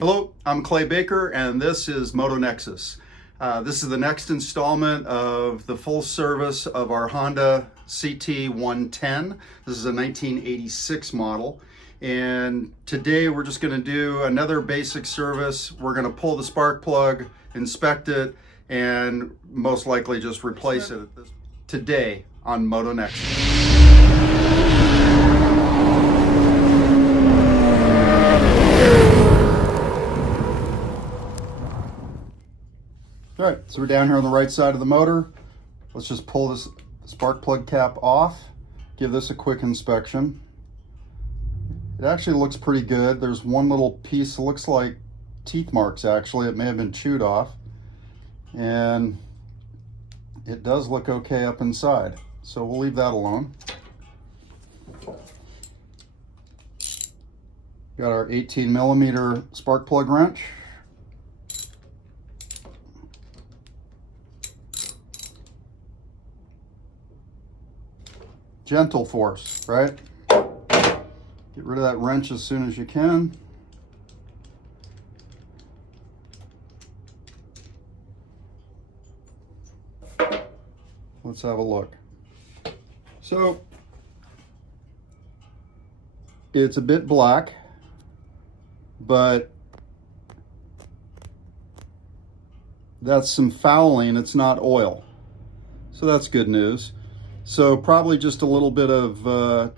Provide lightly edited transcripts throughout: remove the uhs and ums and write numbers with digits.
Hello, I'm Clay Baker and this is Motonexus. This is the next installment of the full service of our Honda CT110. This is a 1986 model. And today we're just going to do another basic service. We're going to pull the spark plug, inspect it, and most likely just replace it today on Motonexus. All right, so we're down here on the right side of the motor. Let's just pull this spark plug cap off, give this a quick inspection. It actually looks pretty good. There's one little piece that looks like teeth marks actually. It may have been chewed off. And it does look okay up inside. So we'll leave that alone. Got our 18mm spark plug wrench. Gentle force, right? Get rid of that wrench as soon as you can. Let's have a look. So, it's a bit black, but that's some fouling, it's not oil. So that's good news. So probably just a little bit of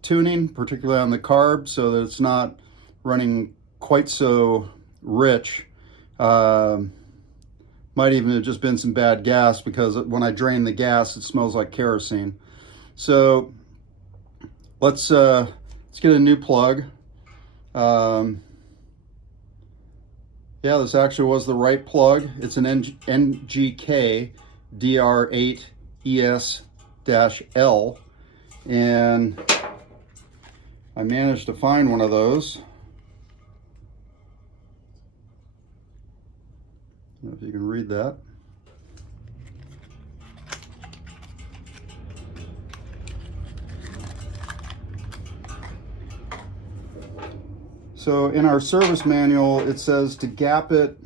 tuning, particularly on the carb, so that it's not running quite so rich. Might even have just been some bad gas, because when I drain the gas, it smells like kerosene. So let's get a new plug. Yeah, this actually was the right plug. It's an NGK DR8 ES-L, and I managed to find one of those. I don't know if you can read that. So in our service manual, it says to gap it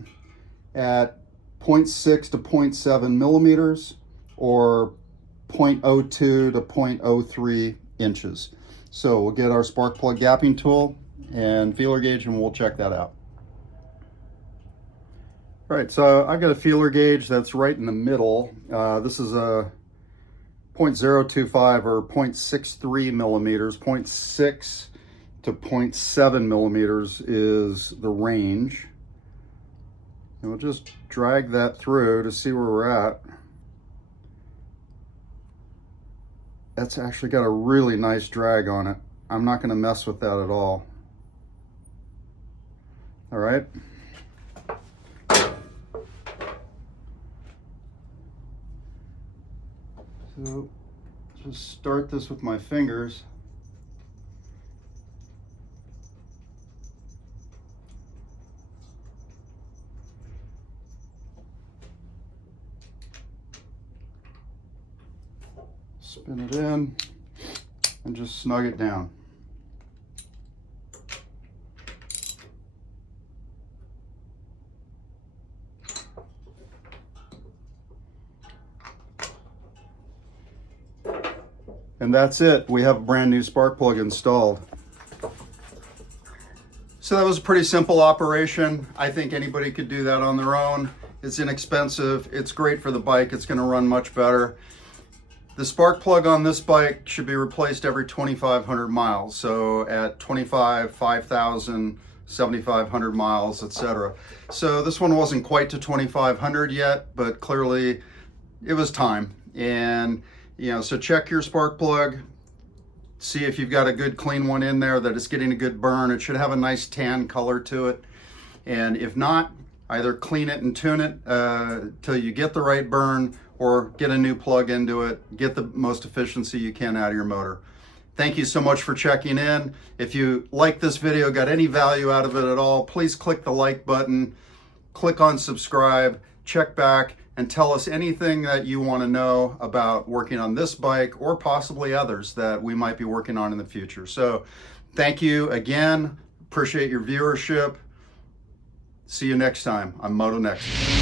at 0.6 to 0.7 millimeters or 0.02 to 0.03 inches. So we'll get our spark plug gapping tool and feeler gauge and we'll check that out. All right, so I've got a feeler gauge that's right in the middle. This is a 0.025 or 0.63 millimeters. 0.6 to 0.7 millimeters is the range. And we'll just drag that through to see where we're at. That's actually got a really nice drag on it. I'm not going to mess with that at all. All right. So just start this with my fingers. Spin it in and just snug it down. And that's it. We have a brand new spark plug installed. So that was a pretty simple operation. I think anybody could do that on their own. It's inexpensive. It's great for the bike. It's going to run much better. The spark plug on this bike should be replaced every 2,500 miles. So at 25, 5,000, 7,500 miles, etc. So this one wasn't quite to 2,500 yet, but clearly it was time. And so check your spark plug, see if you've got a good clean one in there, that it's getting a good burn. It should have a nice tan color to it. And if not, either clean it and tune it till you get the right burn, or get a new plug into it, get the most efficiency you can out of your motor. Thank you so much for checking in. If you like this video, got any value out of it at all, please click the like button, click on subscribe, check back, and tell us anything that you want to know about working on this bike or possibly others that we might be working on in the future. So thank you again. Appreciate your viewership. See you next time on Motonexus.